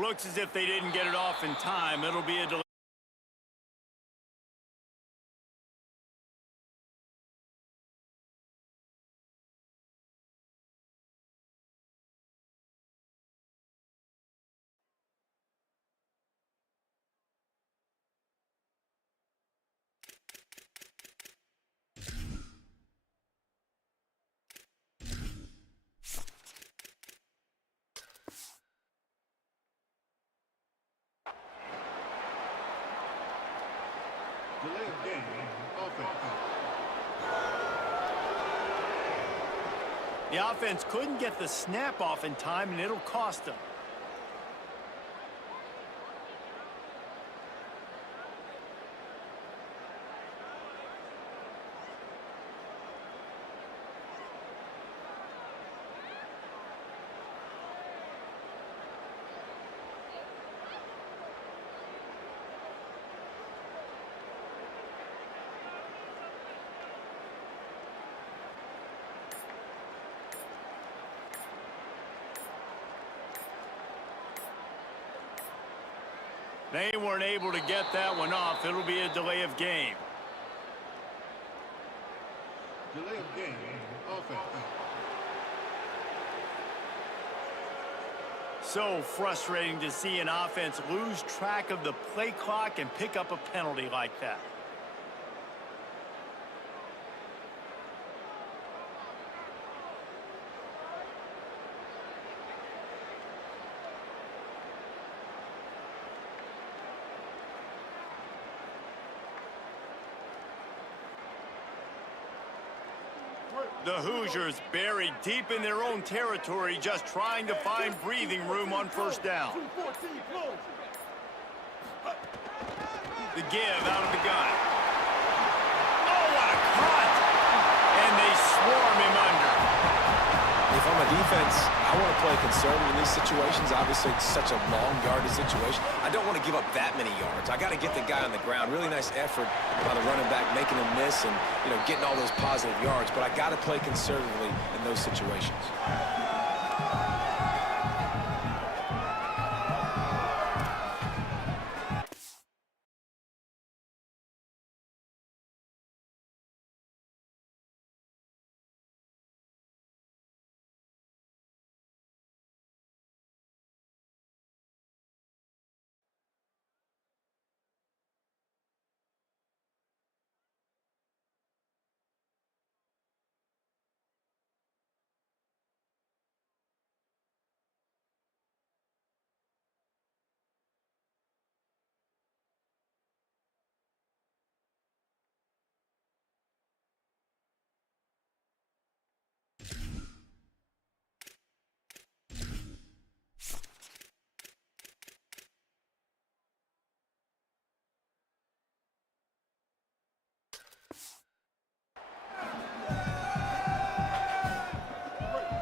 Looks as if they didn't get it off in time. It'll be a delay. Delay of game, offense. The offense couldn't get the snap off in time, and it'll cost them. They weren't able to get that one off. It'll be a delay of game. Delay of game, offense. So frustrating to see an offense lose track of the play clock and pick up a penalty like that. The Hoosiers buried deep in their own territory, just trying to find breathing room on first down. The give out of the gun. Oh, what a cut! And they swarm him under. If I'm a defense, I want to play conservative in these situations. Obviously, it's such a long yardage situation. I don't want to give up that many yards. I got to get the guy on the ground. Really nice effort by the running back, making him miss and, you know, getting all those positive yards. But I got to play conservatively in those situations.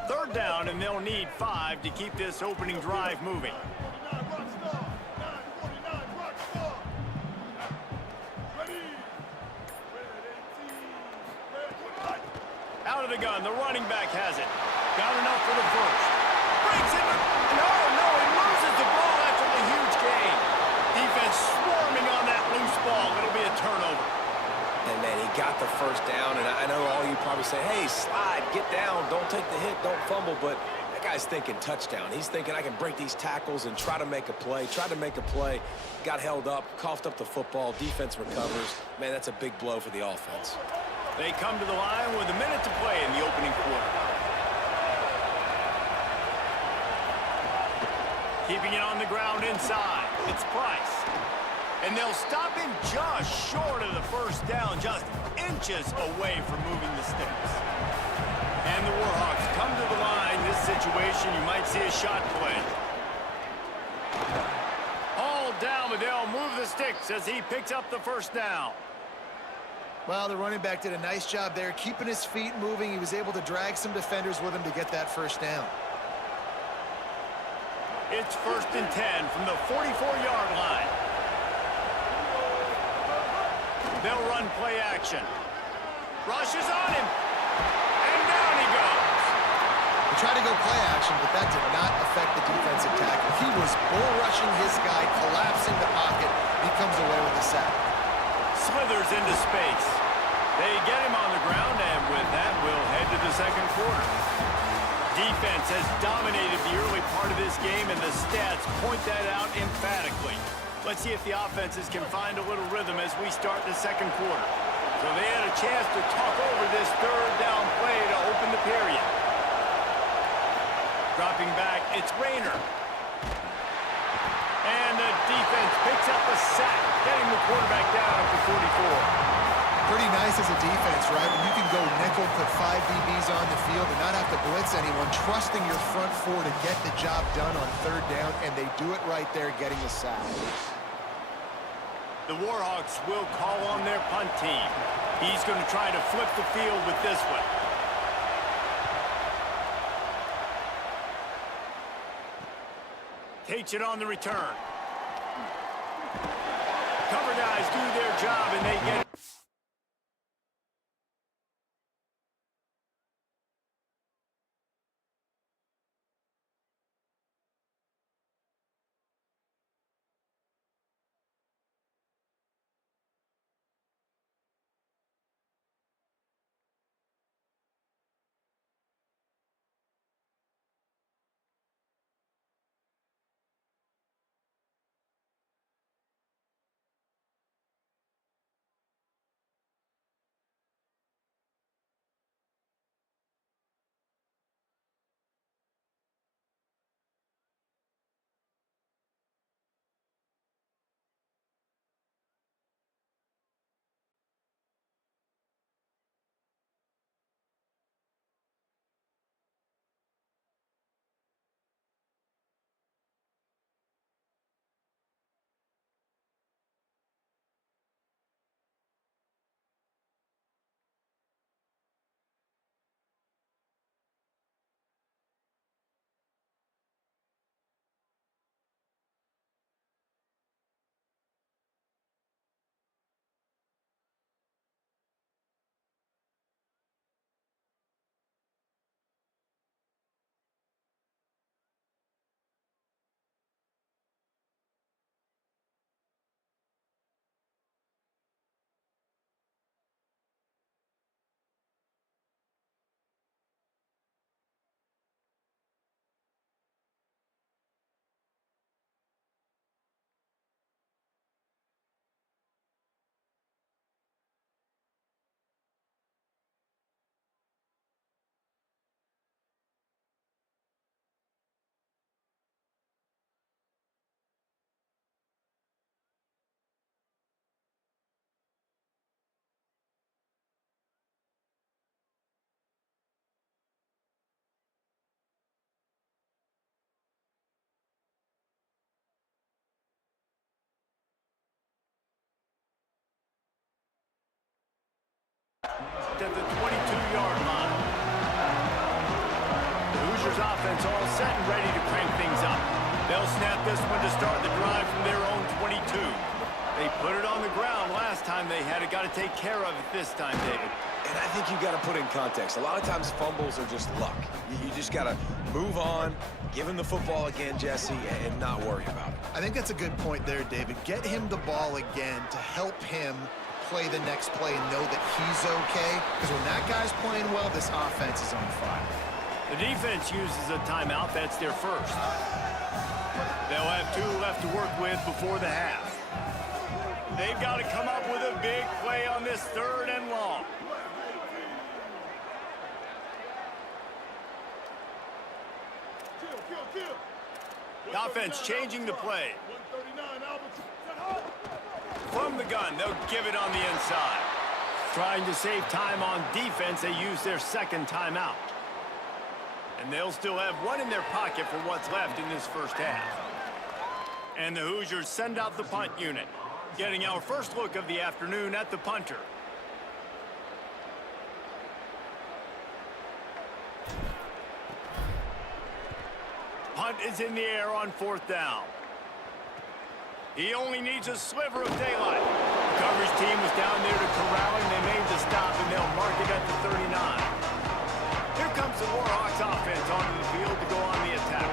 Third down, and they'll need 5 to keep this opening drive moving. Out of the gun, the running back has it. Got enough for the first. Breaks it. No, he loses the ball after the huge gain. Defense swarming on that loose ball. It'll be a turnover. And, man, he got the first down, and I know all you probably say, hey, slide, get down, don't take the hit, don't fumble, but that guy's thinking touchdown. He's thinking I can break these tackles and try to make a play, got held up, coughed up the football, defense recovers. Man, that's a big blow for the offense. They come to the line with a minute to play in the opening quarter. Keeping it on the ground inside. It's Price. And they'll stop him just short of the first down, just inches away from moving the sticks. And the Warhawks come to the line. This situation, you might see a shot play. All down, but they'll move the sticks as he picks up the first down. Well, the running back did a nice job there, keeping his feet moving. He was able to drag some defenders with him to get that first down. It's 1st and 10 from the 44-yard line. They'll run play action. Rushes on him. And down he goes. The tried to go play action, but that did not affect the defensive tackle. He was bull rushing his guy, collapsing the pocket. He comes away with a sack. Slithers into space. They get him on the ground, and with that, we'll head to the second quarter. Defense has dominated the early part of this game, and the stats point that out emphatically. Let's see if the offenses can find a little rhythm as we start the second quarter. So they had a chance to talk over this third down play to open the period. Dropping back, it's Rayner. And the defense picks up a sack, getting the quarterback down at the 44. Pretty nice as a defense, right? When you can go nickel, put 5 DBs on the field and not have to blitz anyone, trusting your front four to get the job done on third down, and they do it right there, getting the sack. The Warhawks will call on their punt team. He's going to try to flip the field with this one. Takes it on the return. Cover guys do their job, and they get it. At the 22-yard line. The Hoosiers offense all set and ready to crank things up. They'll snap this one to start the drive from their own 22. They put it on the ground last time they had it. Got to take care of it this time, David. And I think you've got to put in context. A lot of times fumbles are just luck. You just got to move on, give him the football again, Jesse, and not worry about it. I think that's a good point there, David. Get him the ball again to help him play the next play and know that he's okay. Because when that guy's playing well, this offense is on fire. The defense uses a timeout. That's their first. They'll have 2 left to work with before the half. They've got to come up with a big play on this third and long. The offense changing the play. From the gun, they'll give it on the inside. Trying to save time on defense, they use their second timeout. And they'll still have 1 in their pocket for what's left in this first half. And the Hoosiers send out the punt unit, getting our first look of the afternoon at the punter. Punt is in the air on 4th down. He only needs a sliver of daylight. The coverage team was down there to corral him. They made the stop, and they'll mark it at the 39. Here comes the Warhawks offense onto the field to go on the attack.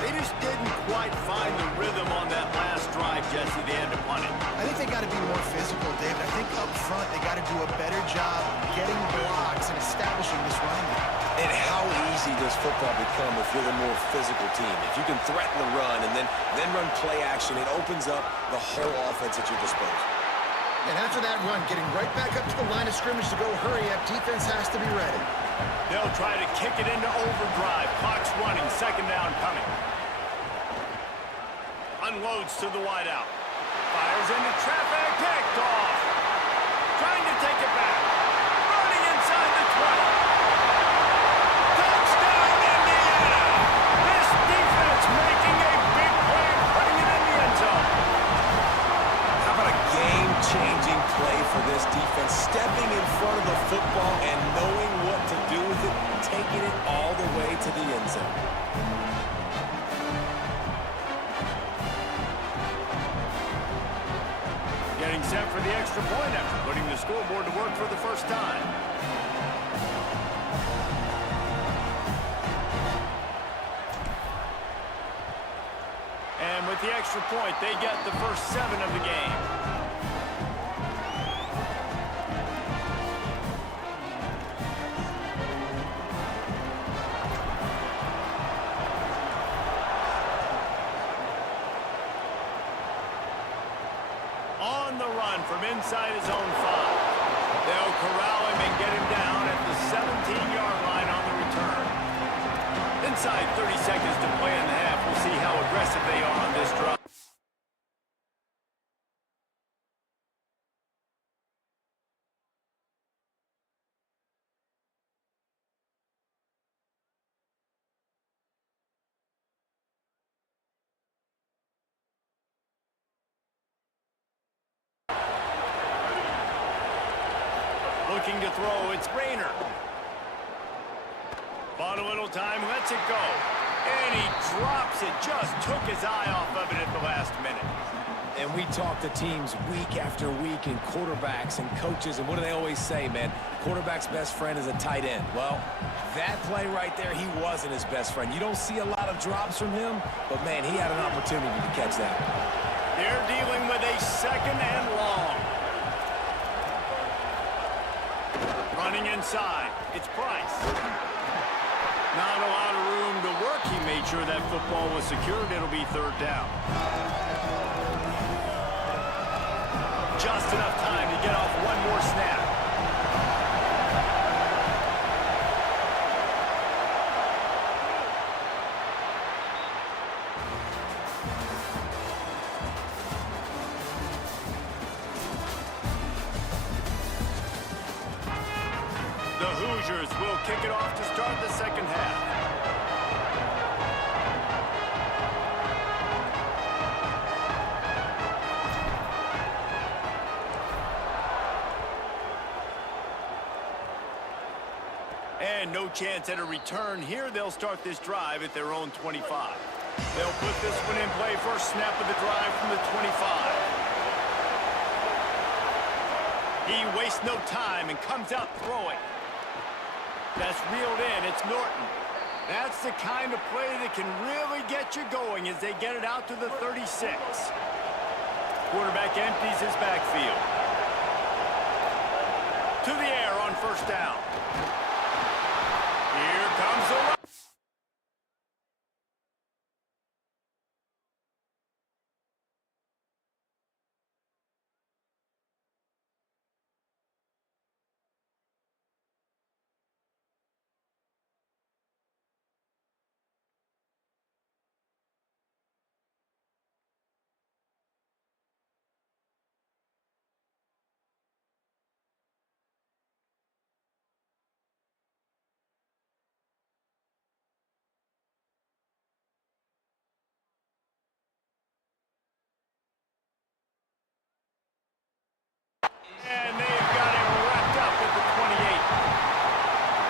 They just didn't quite find the rhythm on that last drive, Jesse. They had to punt it. I think they got to be more physical, David. I think up front they got to do a better job getting blocks and establishing this running game. And how easy does football become if you're the more physical team? If you can threaten the run and then run play action, it opens up the whole offense at your disposal. And after that run, getting right back up to the line of scrimmage to go hurry up, defense has to be ready. They'll try to kick it into overdrive. Clock's running. Second down coming. Unloads to the wideout. Fires into traffic. Picked off. Trying to take it back. Running inside the 20. Touchdown, Indiana! This defense making a big play, putting it in the end zone. How about a game-changing play for this defense? Stepping in front of the football and knowing what to do with it, taking it all the way to the end zone. Getting set for the extra point after putting the scoreboard to work for the first time. And with the extra point, they get the first 7 of the game. On the run from inside his own 5. They'll corral him and get him down at the 17-yard line on the return. Inside 30 seconds to play in the half. We'll see how aggressive they are on this drive. Looking to throw, it's Rayner. Bought a little time, lets it go. And he drops it, just took his eye off of it at the last minute. And we talk to teams week after week and quarterbacks and coaches, and what do they always say, man? Quarterback's best friend is a tight end. Well, that play right there, he wasn't his best friend. You don't see a lot of drops from him, but, man, he had an opportunity to catch that. They're dealing with a 2nd and long. Running inside, it's Price. Not a lot of room to work. He made sure that football was secured. It'll be 3rd down. Just enough time to get off one more snap. The Hoosiers will kick it off to start the second half. And no chance at a return here. They'll start this drive at their own 25. They'll put this one in play. First snap of the drive from the 25. He wastes no time and comes out throwing. That's reeled in. It's Norton. That's the kind of play that can really get you going as they get it out to the 36. Quarterback empties his backfield. To the air on first down. Here comes the run. And they've got him wrapped up at the 28.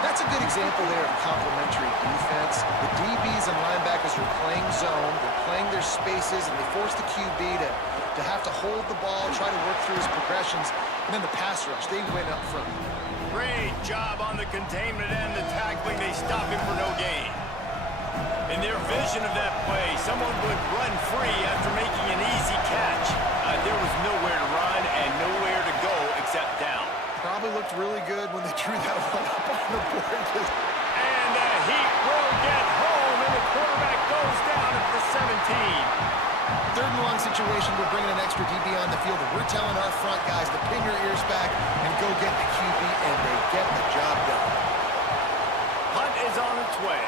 That's a good example there of complementary defense. The DBs and linebackers are playing zone, they're playing their spaces, and they force the QB to have to hold the ball, try to work through his progressions. And then the pass rush, they went up front. Great job on the containment and the tackling. They stop him for no gain. In their vision of that play, someone would run free after making an easy catch. There was nowhere to run and nowhere to go except down. Probably looked really good when they drew that one up on the board. And the Heat will get home, and the quarterback goes down at the 17. Third and long situation, we're bringing an extra DB on the field, and we're telling our front guys to pin your ears back and go get the QB, and they get the job done. Hunt is on its way.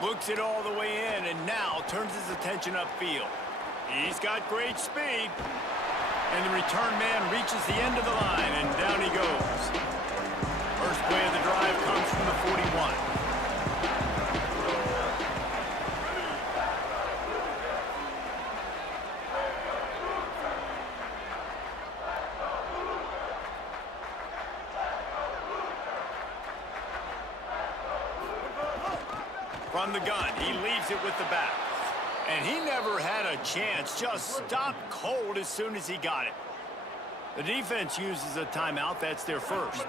Looks it all the way in, and now turns his attention upfield. He's got great speed. And the return man reaches the end of the line, and down he goes. First play of the drive comes from the 41. From the gun, he leaves it with the back. And he never had a chance, just stopped cold as soon as he got it. The defense uses a timeout, that's their first.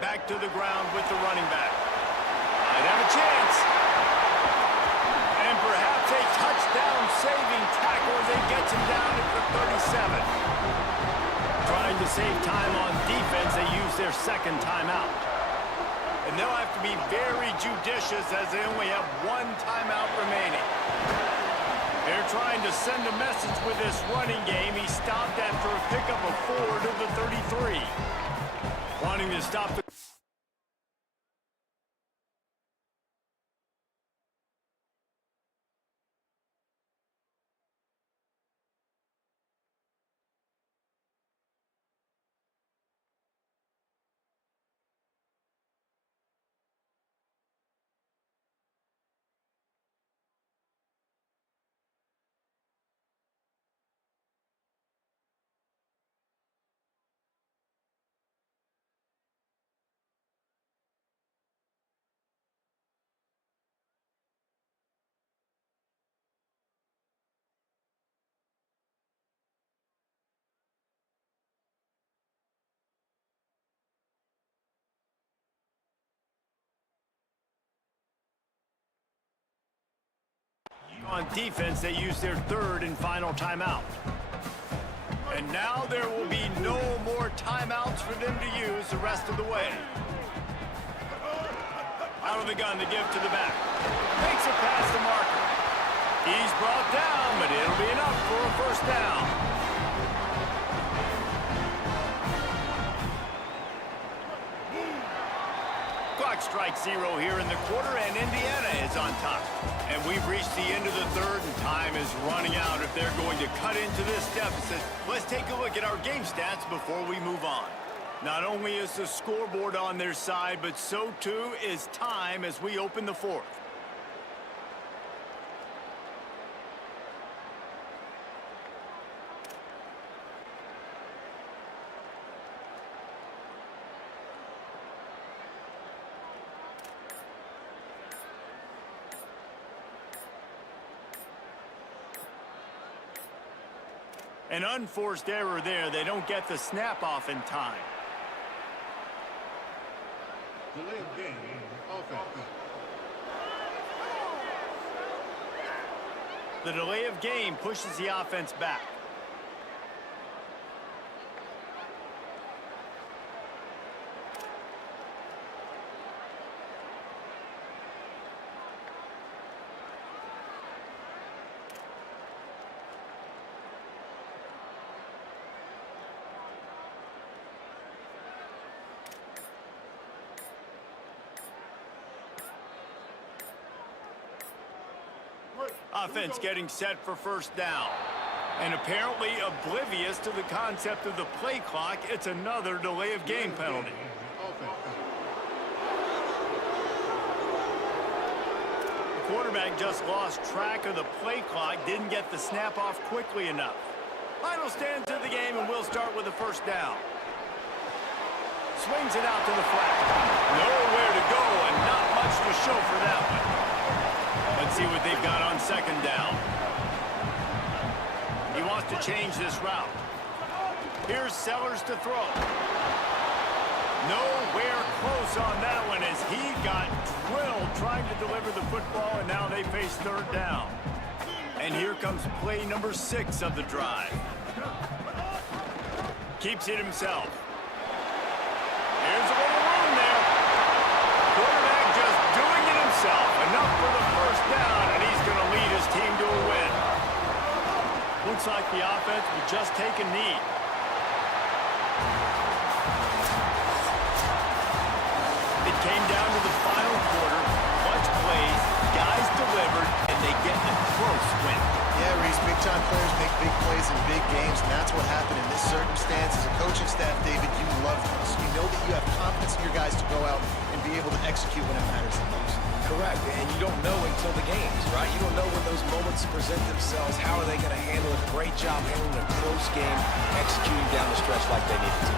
Back to the ground with the running back. Might have a chance. And perhaps a touchdown-saving tackle as it gets him down at the 37. Trying to save time on defense, they use their second timeout. And they'll have to be very judicious as they only have one timeout remaining. They're trying to send a message with this running game. He stopped after a pickup of 4 to the 33. Wanting to stop the... On defense, they use their third and final timeout. And now there will be no more timeouts for them to use the rest of the way. Out of the gun to give to the back. Makes it past the marker. He's brought down, but it'll be enough for a first down. Clock strikes 0 here in the quarter, and Indiana is on top. And we've reached the end of the third, and time is running out if they're going to cut into this deficit. Let's take a look at our game stats before we move on. Not only is the scoreboard on their side, but so too is time as we open the fourth. An unforced error there. They don't get the snap off in time. Delay of game, offense. The delay of game pushes the offense back. Offense getting set for first down. And apparently oblivious to the concept of the play clock, it's another delay of game penalty. The quarterback just lost track of the play clock, didn't get the snap off quickly enough. Final stands of the game, and we'll start with a first down. Swings it out to the flat. Nowhere to go and not much to show for that one. Let's see what they've got on second down. He wants to change this route. Here's Sellers to throw. Nowhere close on that one as he got drilled trying to deliver the football, and now they face third down. And here comes play number 6 of the drive. Keeps it himself. Here's a little room there. Quarterback just doing it himself. Enough for the first down, and he's going to lead his team to a win. Looks like the offense will just take a knee. It came down to the final quarter. Clutch plays, guys delivered, and they get a close win. Yeah, Reese, big-time players make big plays in big games, and that's what happened in this circumstance. As a coaching staff, David, you love this. You know that you have confidence in your guys to go out and be able to execute when it matters the most. Correct, and you don't know until the games, right? You don't know when those moments present themselves. How are they going to handle it? Great job handling a close game, executing down the stretch like they needed to.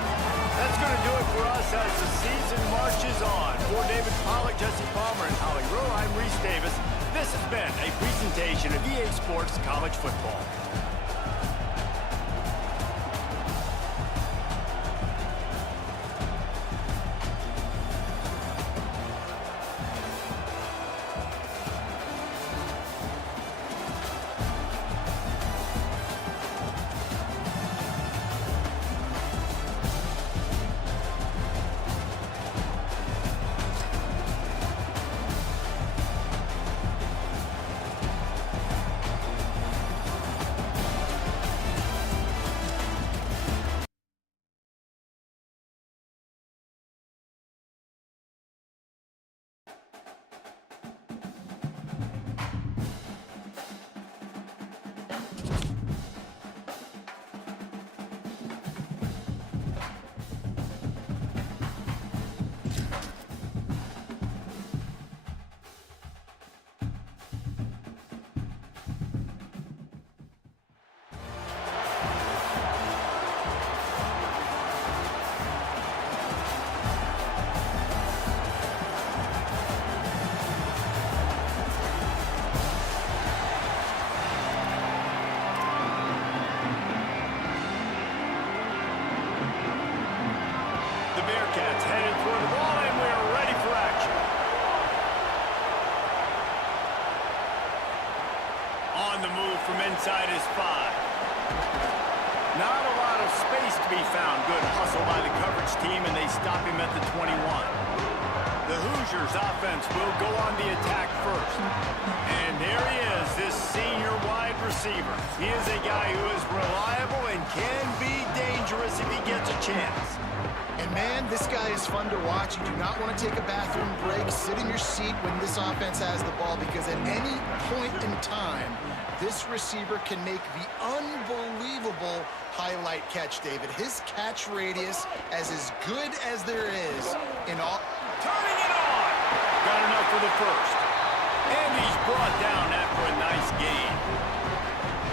That's going to do it for us as the season marches on. For David Pollack, Jesse Palmer, and Holly Rowe, I'm Reese Davis. This has been a presentation of EA Sports College Football. The Bearcats headed for the ball, and we're ready for action. On the move from inside his 5. Not a lot of space to be found. Good hustle by the coverage team, and they stop him at the 21. The Hoosiers offense will go on the attack first. And there he is, this senior wide receiver. He is a guy who is reliable and can be dangerous if he gets a chance. And man, this guy is fun to watch. You do not want to take a bathroom break, sit in your seat when this offense has the ball, because at any point in time, this receiver can make the unbelievable highlight catch, David. His catch radius as good as there is in all. Turning it on! Got enough for the first. And he's brought down after a nice gain.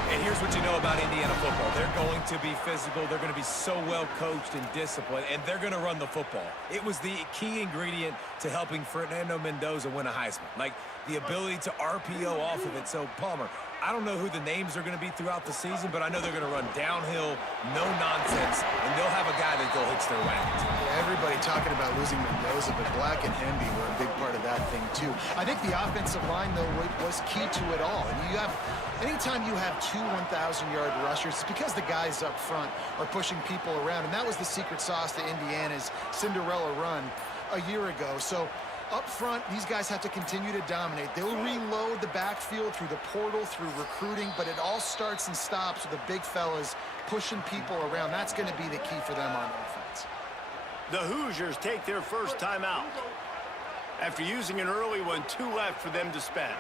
And here's what you know about Indiana football. They're going to be physical. They're going to be so well coached and disciplined, and they're going to run the football. It was the key ingredient to helping Fernando Mendoza win a Heisman. Like, the ability to RPO off of it. So, Palmer, I don't know who the names are going to be throughout the season, but I know they're going to run downhill, no nonsense, and they'll have a guy that they'll hitch their wagon to. Yeah, everybody talking about losing Mendoza, but Black and Hemby were a big part of that thing, too. I think the offensive line, though, was key to it all. And you have, anytime you have two 1,000-yard rushers, it's because the guys up front are pushing people around, and that was the secret sauce to Indiana's Cinderella run a year ago. So, up front, these guys have to continue to dominate. They'll reload the backfield through the portal, through recruiting, but it all starts and stops with the big fellas pushing people around. That's going to be the key for them on offense. The Hoosiers take their first time out. After using an early one, 2 left for them to spend.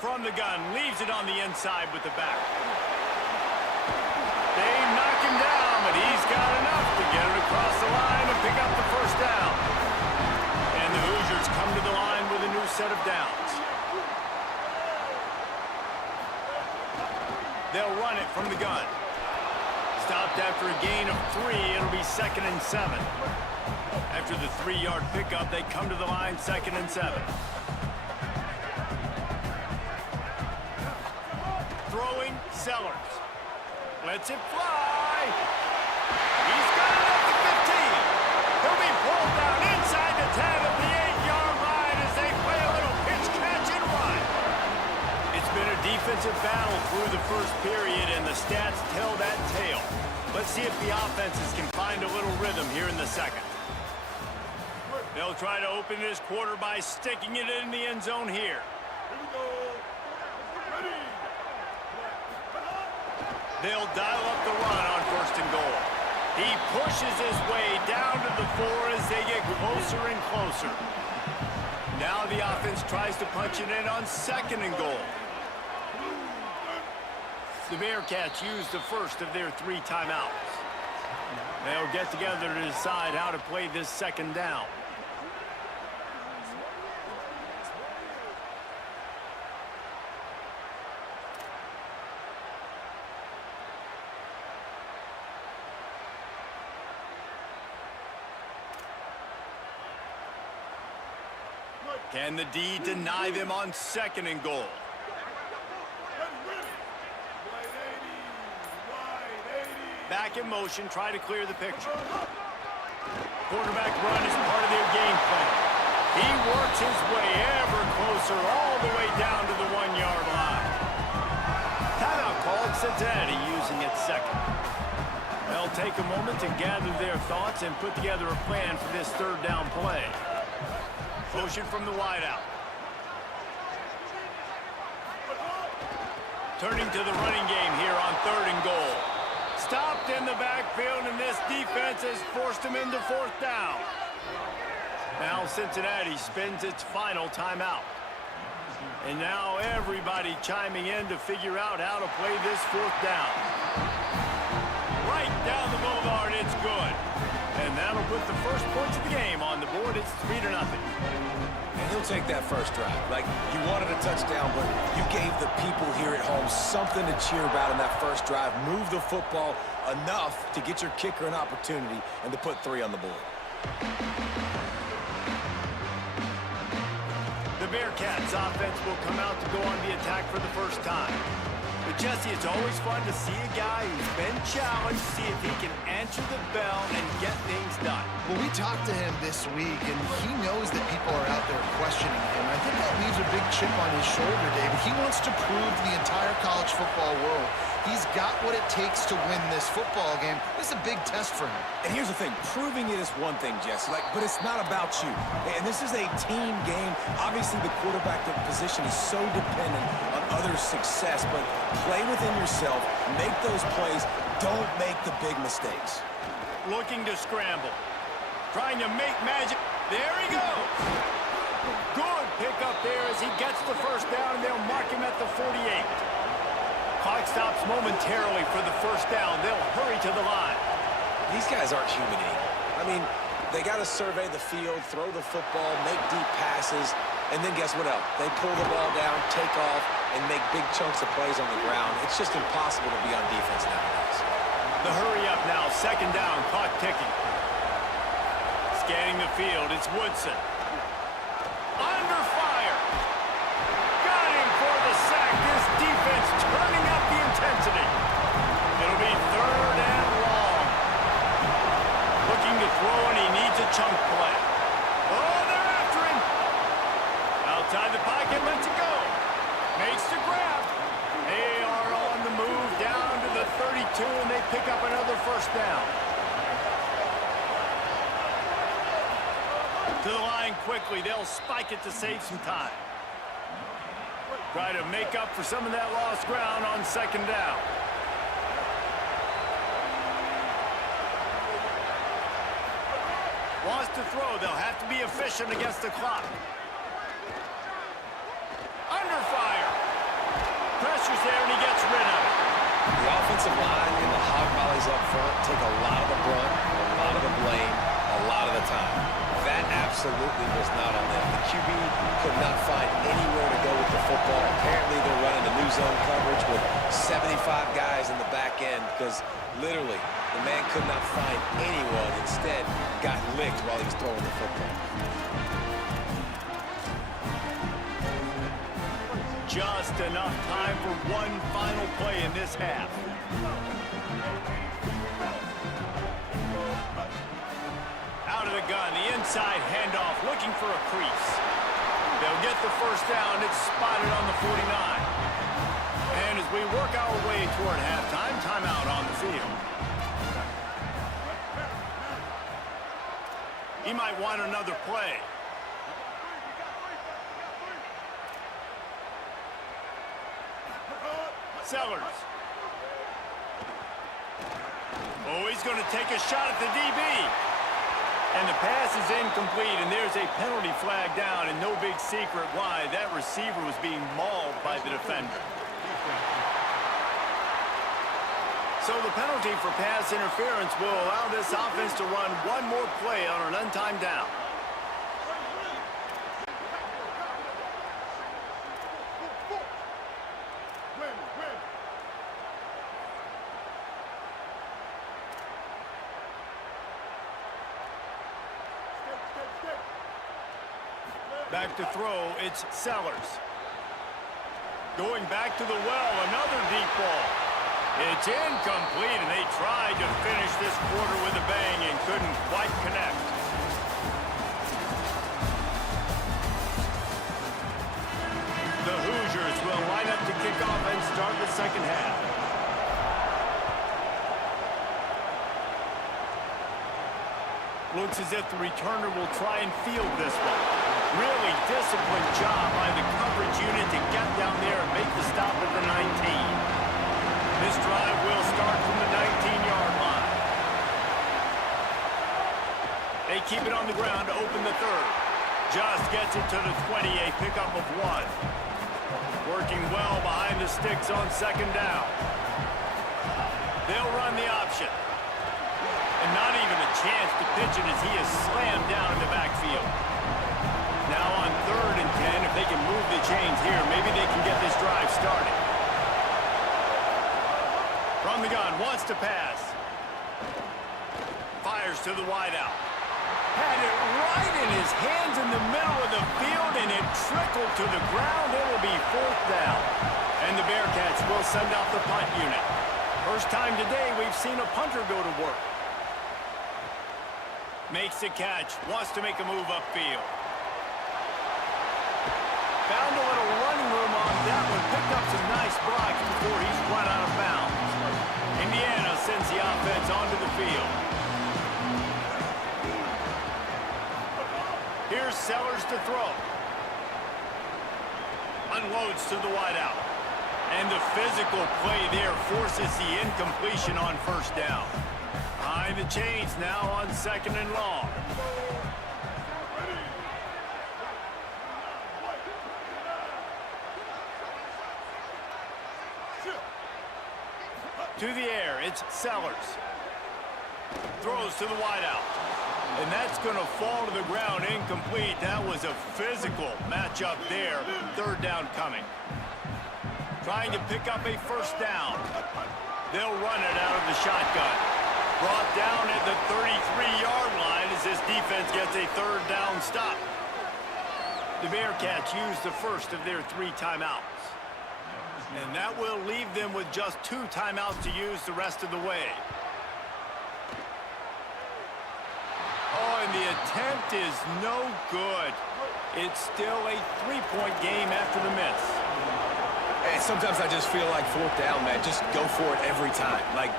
From the gun, leaves it on the inside with the back. They knock him down, but he's got enough to get it across the line and pick up the first down. And the Hoosiers come to the line with a new set of downs. They'll run it from the gun. Stopped after a gain of 3, it'll be 2nd and 7. After the 3-yard pickup, they come to the line 2nd and 7. Sellers. Lets it fly. He's got it up to 15. He'll be pulled down inside the 10 of the 8-yard line as they play a little pitch, catch, and run. It's been a defensive battle through the first period, and the stats tell that tale. Let's see if the offenses can find a little rhythm here in the second. They'll try to open this quarter by sticking it in the end zone here. They'll dial up the run on 1st and goal. He pushes his way down to the 4 as they get closer and closer. Now the offense tries to punch it in on 2nd and goal. The Bearcats use the first of their 3 timeouts. They'll get together to decide how to play this 2nd down. Can the D deny them on 2nd and goal? Back in motion, try to clear the picture. Quarterback run is part of their game plan. He works his way ever closer all the way down to the 1-yard line. Timeout called, Cincinnati using it 2nd. They'll take a moment to gather their thoughts and put together a plan for this 3rd down play. Motion from the wideout. Turning to the running game here on 3rd and goal. Stopped in the backfield, and this defense has forced him into 4th down. Now Cincinnati spends its final timeout. And now everybody chiming in to figure out how to play this 4th down. Right down the boulevard, it's good. And that'll put the first points of the game on the board. It's 3-0. And he'll take that first drive. Like, you wanted a touchdown, but you gave the people here at home something to cheer about in that first drive. Move the football enough to get your kicker an opportunity and to put 3 on the board. The Bearcats offense will come out to go on the attack for the first time. But Jesse, it's always fun to see a guy who's been challenged, see if he can answer the bell and get things done. Well, we talked to him this week, and he knows that people are out there questioning him. I think that leaves a big chip on his shoulder, David. He wants to prove to the entire college football world he's got what it takes to win this football game. This is a big test for him. And here's the thing. Proving it is one thing, Jesse, but it's not about you. And this is a team game. Obviously, the quarterback position is so dependent on others' success, but play within yourself, make those plays, don't make the big mistakes. Looking to scramble. Trying to make magic. There he goes. Good pickup there as he gets the first down, and they'll mark him at the 48. Clock stops momentarily for the first down. They'll hurry to the line. These guys aren't human anymore. I mean, they got to survey the field, throw the football, make deep passes, and then guess what else? They pull the ball down, take off, and make big chunks of plays on the ground. It's just impossible to be on defense nowadays. The hurry up now, 2nd down, clock ticking. Scanning the field, it's Woodson. Under fire. Got him for the sack. This defense turning up the intensity. It'll be 3rd and long. Looking to throw, and he needs a chunk play. Oh, they're after him. Outside the pocket, lets it go. Makes the grab. They are on the move down to the 32, and they pick up another first down. To the line quickly. They'll spike it to save some time. Try to make up for some of that lost ground on 2nd down. Wants to throw. They'll have to be efficient against the clock. Under fire. Pressure's there, and he gets rid of it. The offensive line and the hog volleys up front take a lot of the brunt, a lot of the blame, a lot of the time. That absolutely was not on them. The QB could not find anywhere to go with the football. Apparently, they're running a new zone coverage with 75 guys in the back end because literally the man could not find anyone. Instead, got licked while he was throwing the football. Just just enough time for one final play in this half. Out of the gun, the inside handoff, looking for a crease. They'll get the first down. It's spotted on the 49. And as we work our way toward halftime, timeout on the field. He might want another play. Sellers. Oh, he's going to take a shot at the DB. And the pass is incomplete, and there's a penalty flag down, and no big secret why. That receiver was being mauled by the defender. So the penalty for pass interference will allow this offense to run one more play on an untimed down. Back to throw, it's Sellers. Going back to the well, another deep ball. It's incomplete, and they tried to finish this quarter with a bang and couldn't quite connect. The Hoosiers will line up to kick off and start the second half. Looks as if the returner will try and field this one. Really disciplined job by the coverage unit to get down there and make the stop at the 19. This drive will start from the 19-yard line. They keep it on the ground to open the third. Just gets it to the 20, a pickup of 1. Working well behind the sticks on second down. They'll run the option. And not even a chance to pitch it as he is slammed down in the backfield. Now on 3rd and 10, if they can move the chains here, maybe they can get this drive started. From the gun, wants to pass. Fires to the wideout. Had it right in his hands in the middle of the field, and it trickled to the ground. It will be 4th down. And the Bearcats will send out the punt unit. First time today we've seen a punter go to work. Makes the catch, wants to make a move upfield. Found a little running room on that one. Picked up some nice blocks before he's run out of bounds. Indiana sends the offense onto the field. Here's Sellers to throw. Unloads to the wideout. And the physical play there forces the incompletion on first down. Behind the chains now on 2nd and long. To the air, it's Sellers. Throws to the wideout. And that's going to fall to the ground incomplete. That was a physical matchup there. 3rd down coming. Trying to pick up a first down. They'll run it out of the shotgun. Brought down at the 33-yard line as this defense gets a 3rd down stop. The Bearcats use the first of their 3 timeouts. And that will leave them with just 2 timeouts to use the rest of the way. Oh, and the attempt is no good. It's still a 3-point game after the miss. And sometimes I just feel like 4th down, man. Just go for it every time. Like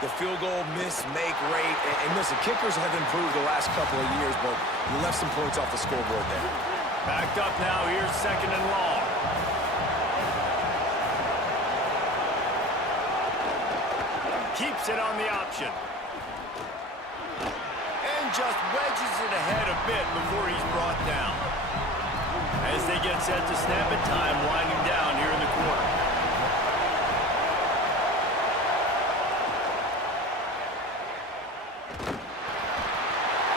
the field goal miss-make rate. And listen, kickers have improved the last couple of years, but you left some points off the scoreboard there. Backed up now. Here's 2nd and long. Keeps it on the option. And just wedges it ahead a bit before he's brought down. As they get set to snap it, time winding down here in the quarter.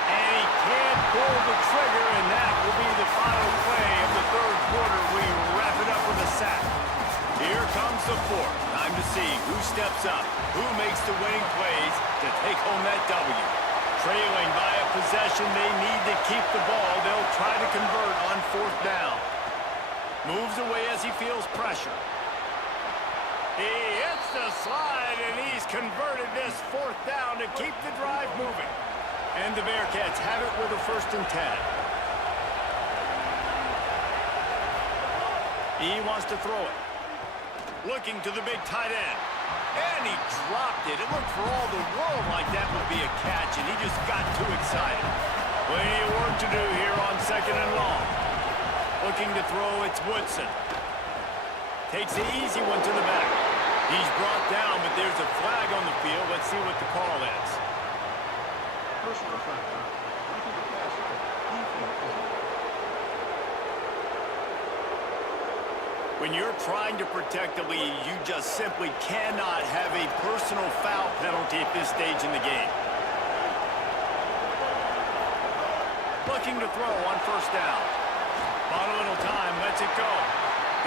And he can't pull the trigger, and that will be the final play of the 3rd quarter. We wrap it up with a sack. Here comes the 4th. Time to see who steps up, who makes the winning plays to take home that W. Trailing by a possession, they need to keep the ball. They'll try to convert on 4th down. Moves away as he feels pressure. He hits the slide, and he's converted this 4th down to keep the drive moving. And the Bearcats have it with a 1st and 10. He wants to throw it. Looking to the big tight end. And he dropped it. It looked for all the world like that would be a catch, and he just got too excited. Plenty of work to do here on 2nd and long. Looking to throw, it's Woodson. Takes the easy one to the back. He's brought down, but there's a flag on the field. Let's see what the call is. Personal foul. When you're trying to protect the lead, you just simply cannot have a personal foul penalty at this stage in the game. Looking to throw on 1st down. Bought a little time, lets it go.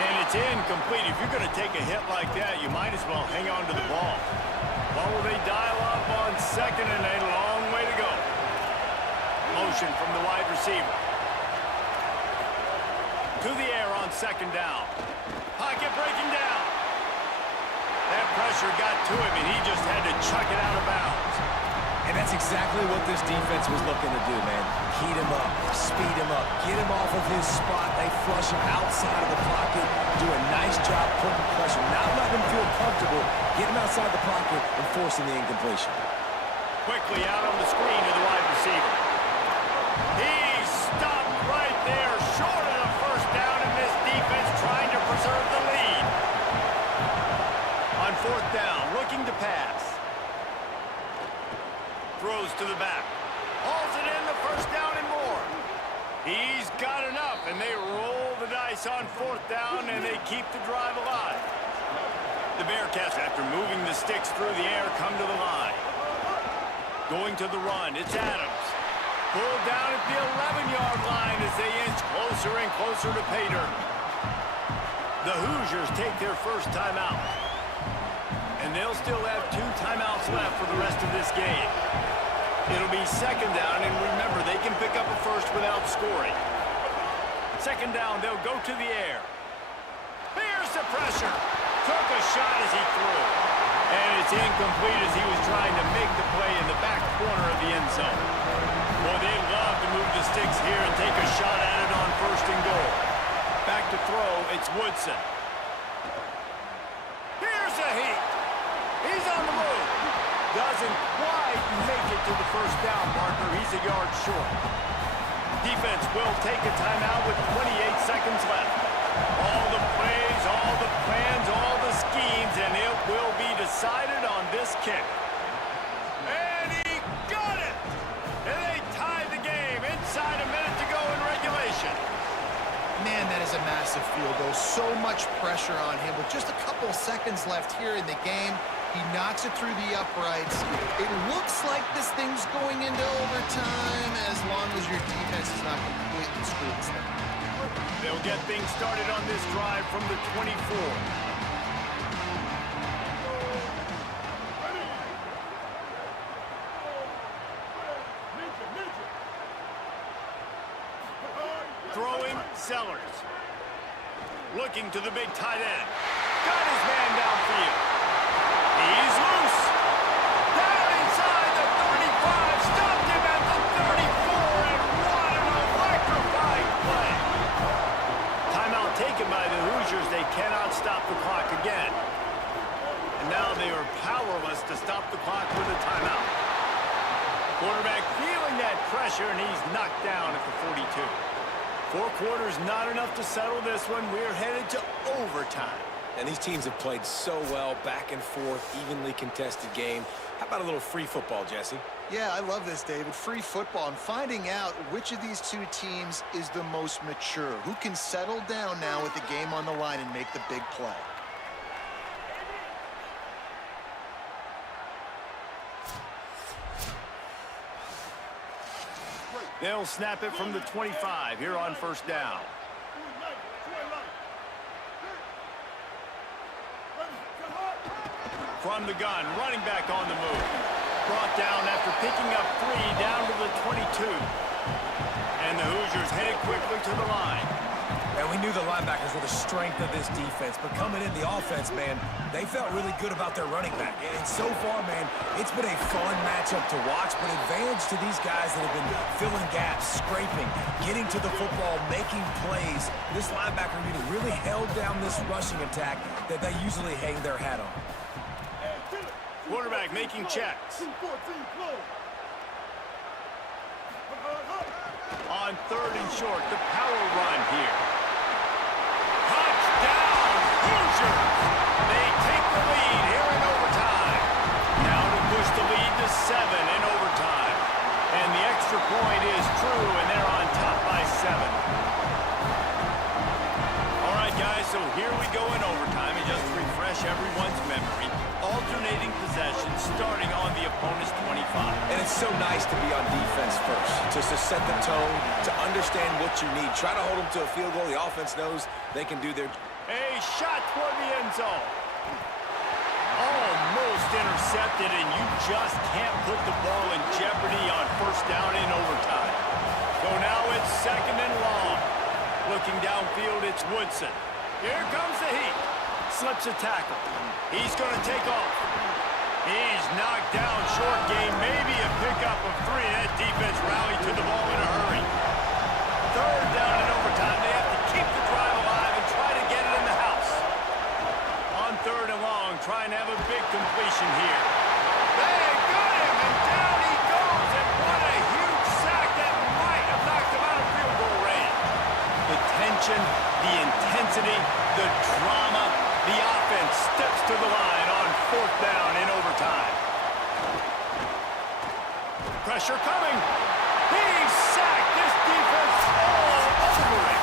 And it's incomplete. If you're going to take a hit like that, you might as well hang on to the ball. What will they dial up on 2nd and a long way to go? Motion from the wide receiver. To the air on 2nd down. Pocket breaking down. That pressure got to him, and he just had to chuck it out of bounds. And that's exactly what this defense was looking to do, man. Heat him up, speed him up, get him off of his spot. They flush him outside of the pocket, do a nice job putting pressure, not letting him feel comfortable, get him outside the pocket and forcing the incompletion. Quickly out on the screen to the wide receiver. He stopped right there, short of the 1st down, and this defense trying to preserve the lead. On 4th down, looking to pass. Throws to the back. Hauls it in, the 1st down and more. He's got enough, and they roll the dice on 4th down, and they keep the drive alive. The Bearcats, after moving the sticks through the air, come to the line. Going to the run, it's Adams. Pulled down at the 11-yard line as they inch closer and closer to pay dirt. The Hoosiers take their 1st timeout. And they'll still have 2 timeouts left for the rest of this game. It'll be 2nd down, and remember, they can pick up a 1st without scoring. 2nd down, they'll go to the air. Here's the pressure. Took a shot as he threw. And it's incomplete as he was trying to make the play in the back corner of the end zone. Boy, they'd love to move the sticks here and take a shot at it on 1st and goal. Back to throw, it's Woodson. Here's a heat. He's on the move. Doesn't quite make it to the 1st down marker. He's a yard short. Defense will take a timeout with 28 seconds left. All the plays, all the plans, all the schemes, and it will be decided on this kick. And he got it! And they tied the game inside a minute to go in regulation. Man, that is a massive field goal. So much pressure on him with just a couple seconds left here in the game. He knocks it through the uprights. It looks like this thing's going into overtime as long as your defense is not completely screwed this thing. They'll get things started on this drive from the 24. Throwing, Sellers. Looking to the big tight end. Got his man downfield. He's loose. Down inside the 35. Stopped him at the 34. And what an electrifying play. Timeout taken by the Hoosiers. They cannot stop the clock again. And now they are powerless to stop the clock with a timeout. Quarterback feeling that pressure, and he's knocked down at the 42. 4 quarters, not enough to settle this one. We're headed to overtime. And these teams have played so well, back and forth, evenly contested game. How about a little free football, Jesse? Yeah, I love this, David. Free football and finding out which of these 2 teams is the most mature. Who can settle down now with the game on the line and make the big play. They'll snap it from the 25 here on 1st down. From the gun, running back on the move. Brought down after picking up 3 down to the 22. And the Hoosiers headed quickly to the line. And we knew the linebackers were the strength of this defense, but coming in the offense, man, they felt really good about their running back. And so far, man, it's been a fun matchup to watch, but advantage to these guys that have been filling gaps, scraping, getting to the football, making plays. This linebacker unit really held down this rushing attack that they usually hang their hat on. Quarterback making checks. On 3rd and short, the power run here. Touchdown, Hoosiers! They take the lead here in overtime. Now to push the lead to 7 in overtime. And the extra point is true, and they're on top by 7. All right, guys, so here we go in overtime. And just to refresh everyone's memory, alternating possession starting on the opponent's 25. And it's so nice to be on defense first, just to set the tone, to understand what you need. Try to hold them to a field goal. The offense knows they can do their... A shot toward the end zone. Almost intercepted, and you just can't put the ball in jeopardy on 1st down in overtime. So now it's 2nd and long. Looking downfield, it's Woodson. Here comes the heat. Slips a tackle. He's going to take off. He's knocked down short game, maybe a pickup of 3. That defense rallied to the ball in a hurry. 3rd down in overtime. They have to keep the drive alive and try to get it in the house. On 3rd and long, trying to have a big completion here. They got him, and down he goes, and what a huge sack that might have knocked him out of field goal range. The tension, the intensity, the drama, the offense steps to the line on 4th down in overtime. Pressure coming. He's sacked. This defense all over it.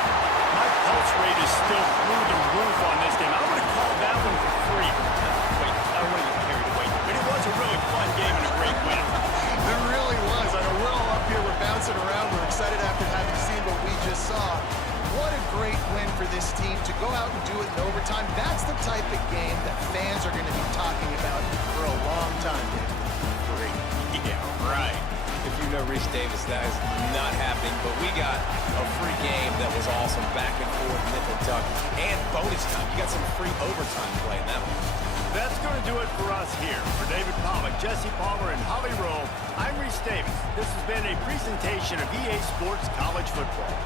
My pulse rate is still through the roof on this game. I'm going to call that one for free. Wait, I don't want to get carried away. But it was a really fun game and a great win. It really was. I know we're all up here, we're bouncing around, we're excited after having seen what we just saw. What a great win for this team to go out and do it in overtime. That's the type of game that fans are going to be talking about for a long time, David. Great. Yeah, right. If you know Reese Davis, that is not happening, but we got a free game that was awesome, back and forth, nip and tuck, and bonus time. You got some free overtime play in that one. That's going to do it for us here. For David Pollack, Jesse Palmer, and Holly Rowe, I'm Reese Davis. This has been a presentation of EA Sports College Football.